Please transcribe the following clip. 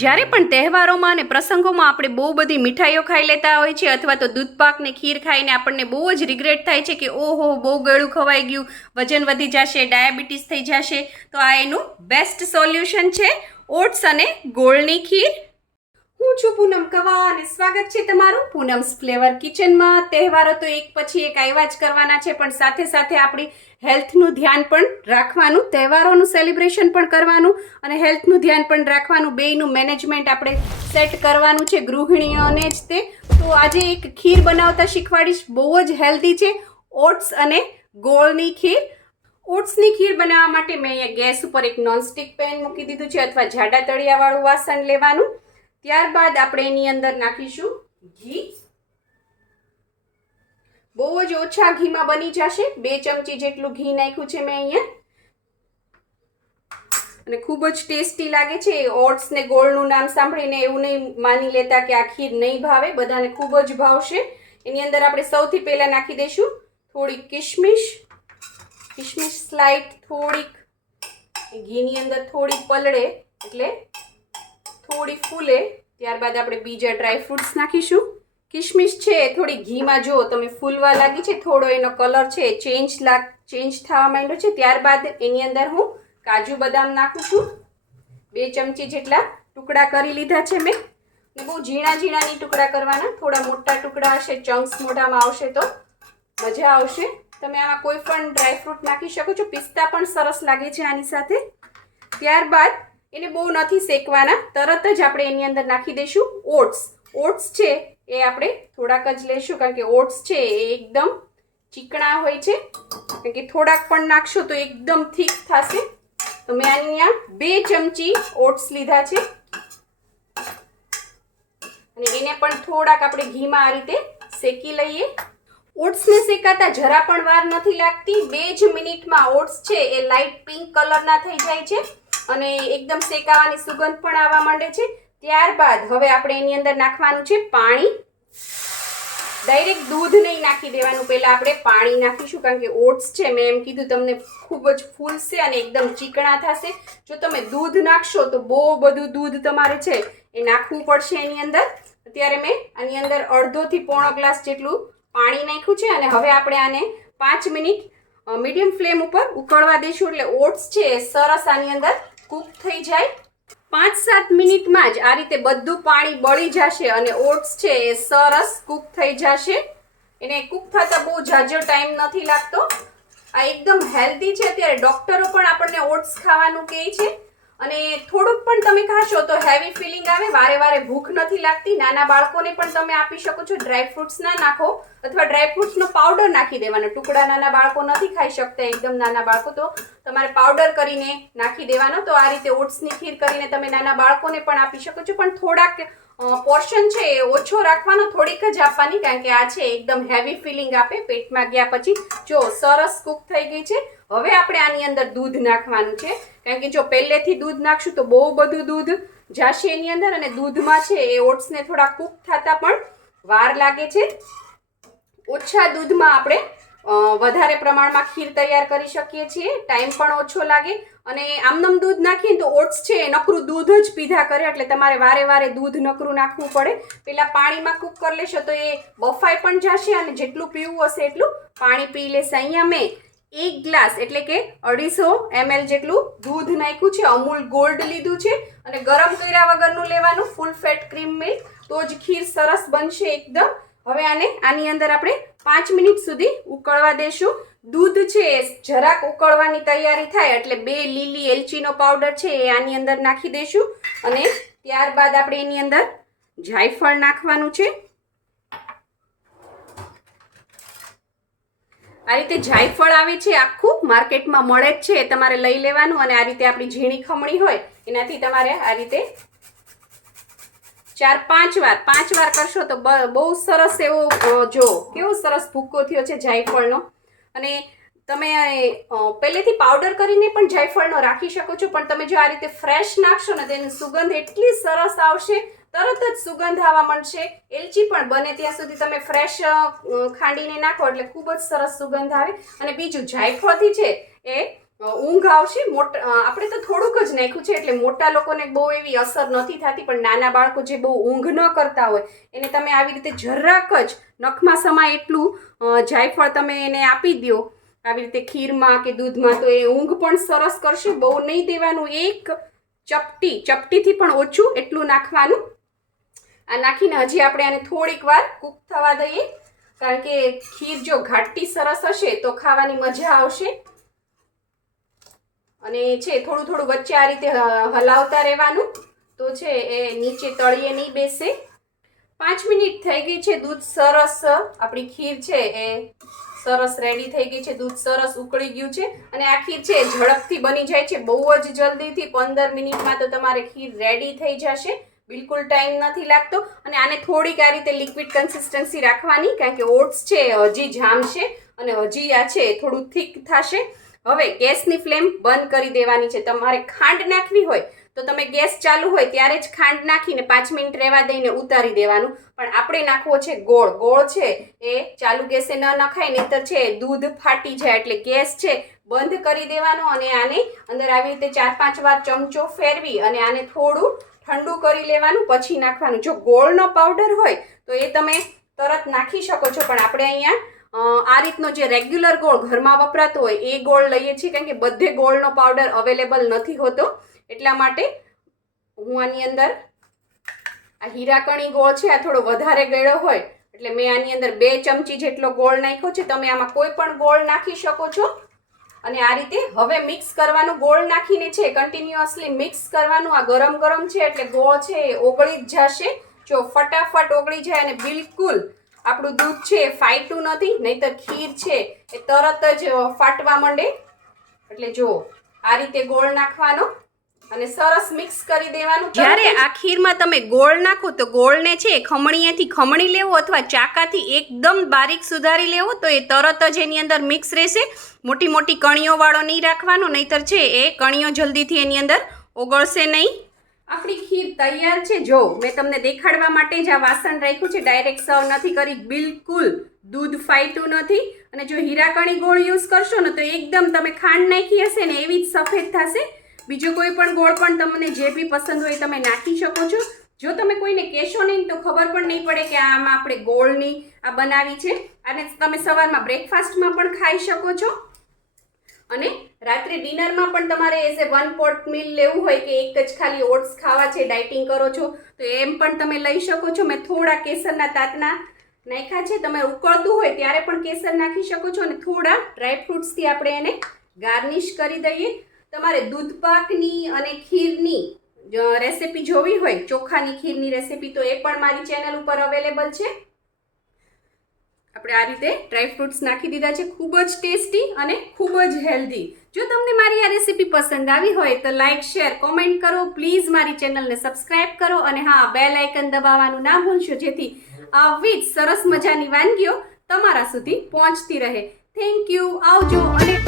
જ્યારે પણ તહેવારોમાં અને પ્રસંગોમાં આપણે બહુ બધી મીઠાઈઓ ખાઈ લેતા હોય છે અથવા તો દૂધપાક ને ખીર ખાઈને આપણને બહુ જ રિગ્રેટ થાય છે કે ઓહો બહુ ગળું ખવાઈ ગયું, વજન વધી જશે, ડાયાબિટીસ થઈ જશે. તો આ એનું બેસ્ટ સોલ્યુશન છે ઓટ્સ અને ગોળની ખીર. હું છું પૂનમ કવા અને સ્વાગત છે તમારું પૂનમ્સ ફ્લેવર કિચનમાં. તહેવારો તો એક પછી એક આવ્યા જ કરવાના છે, પણ સાથે સાથે આપણી હેલ્થનું ધ્યાન પણ રાખવાનું, તહેવારોનું સેલિબ્રેશન પણ કરવાનું અને હેલ્થનું ધ્યાન પણ રાખવાનું. બેયનું મેનેજમેન્ટ આપણે સેટ કરવાનું છે ગૃહિણીઓને જ તે. તો આજે એક ખીર બનાવતા શીખવાડીશ, બહુ જ હેલ્ધી છે, ઓટ્સ અને ગોળની ખીર. ઓટ્સની ખીર બનાવવા માટે મેં અહીંયા ગેસ ઉપર એક નોનસ્ટિક પેન મૂકી દીધું છે અથવા જાડા તળિયાવાળું વાસણ લેવાનું. ત્યારબાદ આપણે એની અંદર નાખીશું ઘી. બહુ જ ઓછા ઘીમાં બની જશે. 2 ચમચી જેટલું ઘી નાખ્યું છે મેં અહીંયા અને ખૂબ જ ટેસ્ટી લાગે છે. ઓટ્સ ને ગોળનું નામ સાંભળીને એવું નહીં માની લેતા કે આ ખીર નહીં ભાવે, બધાને ખૂબ જ ભાવશે. એની અંદર આપણે સૌથી પહેલા નાખી દઈશું થોડીક કિશમિશ. કિશમિશ સ્લાઇડ થોડીક ઘીની અંદર થોડી પલળે એટલે થોડી ફૂલે. ત્યારબાદ આપણે બીજા ડ્રાયફ્રૂટ્સ નાખીશું. કિશમિશ છે થોડી ઘીમાં જો તમે ફૂલવા લાગી છે, થોડો એનો કલર છે ચેન્જ થવા માંડ્યો છે. ત્યારબાદ એની અંદર હું કાજુ બદામ નાખું છું. 2 ચમચી જેટલા ટુકડા કરી લીધા છે મેં. ને બહુ ઝીણા ઝીણાની ટુકડા કરવાના, થોડા મોટા ટુકડા હશે, ચંક્સ મોઢામાં આવશે તો મજા આવશે. તમે આમાં કોઈ પણ ડ્રાયફ્રૂટ નાખી શકો છો. પિસ્તા પણ સરસ લાગે છે આની સાથે. ત્યારબાદ એને બહુ નથી શેકવાના, તરત જ આપણે એની અંદર નાખી દઈશું ઓટ્સ. ઓટ્સ છે એ આપણે થોડાક જ લઈશું કારણ કે ઓટ્સ છે એ એકદમ ચીકણા હોય છે, કારણ કે થોડાક પણ નાખશો તો એકદમ થીક થશે. તો મેં અહીંયા 2 ચમચી ઓટ્સ લીધા છે અને એને પણ થોડાક આપણે ઘીમાં આ રીતે શેકી લઈએ. ઓટ્સને શેકાતા જરા પણ વાર નથી લાગતી. 2 જ મિનિટમાં ઓટ્સ છે એ લાઇટ પિંક કલરના થઈ જાય છે અને એકદમ શેકાવાની સુગંધ પણ આવવા માંડે છે. ત્યારબાદ હવે આપણે એની અંદર નાખવાનું છે પાણી. ડાયરેક્ટ દૂધ નહીં નાખી દેવાનું, પહેલાં આપણે પાણી નાખીશું કારણ કે ઓટ્સ છે મેં એમ કીધું તમને ખૂબ જ ફૂલશે અને એકદમ ચીકણા થશે. જો તમે દૂધ નાખશો તો બહુ બધું દૂધ તમારે છે એ નાખવું પડશે એની અંદર. અત્યારે મેં આની અંદર અડધોથી પોણો ગ્લાસ જેટલું પાણી નાખ્યું છે અને હવે આપણે આને 5 મિનિટ મીડિયમ ફ્લેમ ઉપર ઉકળવા દઈશું એટલે ઓટ્સ છે એ સરસ આની અંદર કૂક થઈ જાય. 5-7 મિનિટમાં જ આ રીતે બધું પાણી બળી જશે અને ઓટ્સ છે એ સરસ કૂક થઈ જશે. એને કૂક થતા બહુ ઝાઝો ટાઈમ નથી લાગતો. આ એકદમ હેલ્ધી છે. અત્યારે ડૉક્ટરો પણ આપણને ઓટ્સ ખાવાનું કહે છે અને થોડુંક પણ તમે ખાશો તો હેવી ફિલિંગ આવે, વારે વારે ભૂખ નથી લાગતી. નાના બાળકોને પણ તમે આપી શકો છો. ડ્રાયફ્રૂટ્સ ના નાખો અથવા ડ્રાયફ્રૂટ્સનો પાવડર નાખી દેવાનો. ટુકડા નાના બાળકો નથી ખાઈ શકતા, એકદમ નાના બાળકો, તો તમારે પાવડર કરીને નાખી દેવાનો. તો આ રીતે ઓટ્સની ખીર કરીને તમે નાના બાળકોને પણ આપી શકો છો, પણ થોડાક પોર્શન છે એ ઓછો રાખવાનો, થોડીક જ આપવાની કારણ કે આ છે એકદમ હેવી ફિલિંગ આપે પેટમાં ગયા પછી. જો સરસ કૂક થઈ ગઈ છે. હવે આપણે આની અંદર દૂધ નાખવાનું છે કારણ કે જો પહેલેથી દૂધ નાખશું તો બહુ બધું દૂધ જાશે એની અંદર અને દૂધમાં છે એ ઓટ્સને થોડા કૂક થતા પણ વાર લાગે છે. ઓછા દૂધમાં આપણે વધારે પ્રમાણમાં ખીર તૈયાર કરી શકીએ છીએ, ટાઈમ પણ ઓછો લાગે અને આમનમ દૂધ નાખીએ તો ઓટ્સ છે એ નકરું દૂધ જ પીધા કરે એટલે તમારે વારે વારે દૂધ નકરું નાખવું પડે. પહેલાં પાણીમાં કૂક કરી લેશો તો એ બફાઈ પણ જશે અને જેટલું પીવું હશે એટલું પાણી પી લેશે. અહીંયા મેં 1 ગ્લાસ એટલે કે 250 ml જેટલું દૂધ નાખ્યું છે. અમૂલ ગોલ્ડ લીધું છે અને ગરમ કર્યા વગરનું લેવાનું, ફૂલ ફેટ ક્રીમ મિલ્ક, તો જ ખીર સરસ બનશે એકદમ. હવે આની અંદર આપણે 5 મિનિટ સુધી ઉકળવા દેશું. દૂધ છે એ જરાક ઉકળવાની તૈયારી થાય એટલે 2 લીલી એલચીનો પાવડર છે એ આની અંદર નાખી દઈશું અને ત્યારબાદ આપણે એની અંદર જાયફળ નાખવાનું છે. આ રીતે જાયફળ આવે છે, આખું માર્કેટમાં મળે જ છે, તમારે લઈ લેવાનું અને આ રીતે આપણી ઝીણી ખમણી હોય એનાથી તમારે આ રીતે 4-5 વાર કરશો તો બહુ સરસ એવો જો કેવો સરસ ભૂક્કો થયો છે જાયફળનો. અને તમે પહેલેથી પાવડર કરીને પણ જાયફળનો રાખી શકો છો, પણ તમે જો આ રીતે ફ્રેશ નાખશો ને તેની સુગંધ એટલી સરસ આવશે, તરત જ સુગંધ આવવા માંડશે. એલચી પણ બને ત્યાં સુધી તમે ફ્રેશ ખાંડીને નાખો એટલે ખૂબ જ સરસ સુગંધ આવે. અને બીજું જાયફળથી છે એ ઊંઘ આવશે. આપણે તો થોડુંક જ નાખ્યું છે એટલે મોટા લોકોને બહુ એવી અસર નથી થતી, પણ નાના બાળકો જે બહુ ઊંઘ ન કરતા હોય એને તમે આવી રીતે જરાક જ નખમાં સમાય એટલું જાયફળ તમે એને આપી દો આવી રીતે ખીરમાં કે દૂધમાં, તો એ ઊંઘ પણ સરસ કરશે. બહુ નહીં દેવાનું, એક ચપટીથી પણ ઓછું એટલું નાખવાનું. આ નાખીને હજી આપણે આને થોડીક વાર કૂક થવા દઈએ, કારણ કે ખીર જો ઘાટી સરસ હશે તો ખાવાની મજા આવશે. અને છે થોડું થોડું વચ્ચે આ રીતે હલાવતા રહેવાનું, તો છે એ નીચે તળિયે નહીં બેસે. 5 મિનિટ થઈ ગઈ છે. દૂધ સરસ, આપણી ખીર છે એ સરસ રેડી થઈ ગઈ છે. દૂધ સરસ ઉકળી ગયું છે અને આ ખીર છે ઝડપથી બની જાય છે, બહુ જ જલ્દીથી. 15 મિનિટમાં તો તમારે ખીર રેડી થઈ જશે, બિલકુલ ટાઈમ નથી લાગતો. અને આને થોડીક આ રીતે લિક્વિડ કન્સિસ્ટન્સી રાખવાની, કારણ કે ઓટ્સ છે હજી જામશે અને હજી આ છે થોડું થીક થશે. હવે ગેસની ફ્લેમ બંધ કરી દેવાની છે. તમારે ખાંડ નાખવી હોય તો તમે ગેસ ચાલુ હોય ત્યારે જ ખાંડ નાખીને 5 મિનિટ રહેવા દઈને ઉતારી દેવાનું, પણ આપણે નાખવો છે ગોળ. ગોળ છે એ ચાલુ ગેસે ન નખાય, નહીંતર છે દૂધ ફાટી જાય. એટલે ગેસ છે બંધ કરી દેવાનો અને આને અંદર આવી રીતે 4-5 વાર ચમચો ફેરવી અને આને થોડું ઠંડુ કરી લેવાનું, પછી નાખવાનું. જો ગોળનો પાવડર હોય તો એ તમે તરત નાખી શકો છો, પણ આપણે અહીંયા આ રીતનો જે રેગ્યુલર ગોળ ઘરમાં વપરાતો હોય એ ગોળ લઈએ છીએ, કારણ કે બધે ગોળનો પાવડર અવેલેબલ નથી હોતો. એટલા માટે હું આની અંદર આ હીરાકણી ગોળ છે આ થોડો વધારે ગળ્યો હોય એટલે મેં આની અંદર 2 ચમચી જેટલો ગોળ નાખ્યો છે. તમે આમાં કોઈ પણ ગોળ નાખી શકો છો. અને આ રીતે હવે મિક્સ કરવાનું. ગોળ નાખીને છે કન્ટિન્યુઅસલી મિક્સ કરવાનું. આ ગરમ ગરમ છે એટલે ગોળ છે એ ઓગળી જ જશે. જો ફટાફટ ઓગળી જાય અને બિલકુલ આપણું દૂધ છે એ ફાટ્યું નથી, નહીંતર ખીર છે એ તરત જ ફાટવા માંડે. એટલે જો આ રીતે ગોળ નાખવાનો અને સરસ મિક્સ કરી દેવાનું. જ્યારે આ ખીરમાં તમે ગોળ નાખો તો ગોળને છે ખમણીએથી ખમણી લેવો અથવા ચાકાથી એકદમ બારીક સુધારી લેવો, તો એ તરત જ એની અંદર મિક્સ રહેશે. મોટી મોટી કણીઓવાળો નહીં રાખવાનો, નહીંતર છે એ કણીઓ જલ્દીથી એની અંદર ઓગળશે નહીં. આપણી ખીર તૈયાર છે. જો મેં તમને દેખાડવા માટે જ આ વાસણ રાખ્યું છે, ડાયરેક્ટ સર્વ નથી કરી. બિલકુલ દૂધ ફાટ્યું નથી. અને જો હીરાકણી ગોળ યુઝ કરશો ને તો એકદમ તમે ખાંડ નાખી હશે ને એવી જ સફેદ થશે. બીજો કોઈ પણ ગોળ પણ તમને જે બી પસંદ હોય તમે નાખી શકો છો. જો તમે કોઈને કહેશો નહીં તો ખબર પણ નહીં પડે કે આમાં આપણે ગોળની આ બનાવી છે. અને તમે સવારમાં બ્રેકફાસ્ટમાં પણ ખાઈ શકો છો અને રાત્રે ડિનરમાં પણ તમારે એઝ એ 1 પોટ મીલ લેવું હોય કે એક જ ખાલી ઓટ્સ ખાવા છે, ડાયટિંગ કરો છો, તો એમ પણ તમે લઈ શકો છો. મેં થોડા કેસરના તાતના નાખ્યા છે. તમે ઉકળતું હોય ત્યારે પણ કેસર નાખી શકો છો અને થોડા ડ્રાયફ્રૂટ્સથી આપણે એને ગાર્નિશ કરી દઈએ. તમારે દૂધપાકની અને ખીરની રેસિપી જોવી હોય, ચોખાની ખીરની રેસિપી, તો એ પણ મારી ચેનલ ઉપર અવેલેબલ છે. આપણે આ રીતે ડ્રાયફ્રૂટ્સ નાખી દીધા છે. ખૂબ જ ટેસ્ટી અને ખૂબ જ હેલ્ધી. જો તમને મારી આ રેસિપી પસંદ આવી હોય તો લાઇક, શેર, કોમેન્ટ કરો. પ્લીઝ મારી ચેનલને સબસ્ક્રાઇબ કરો અને હા, બેલ આઇકન દબાવવાનું ના ભૂલશો, જેથી આવી જ સરસ મજાની વાનગીઓ તમારા સુધી પહોંચતી રહે. Thank you. આવજો. અને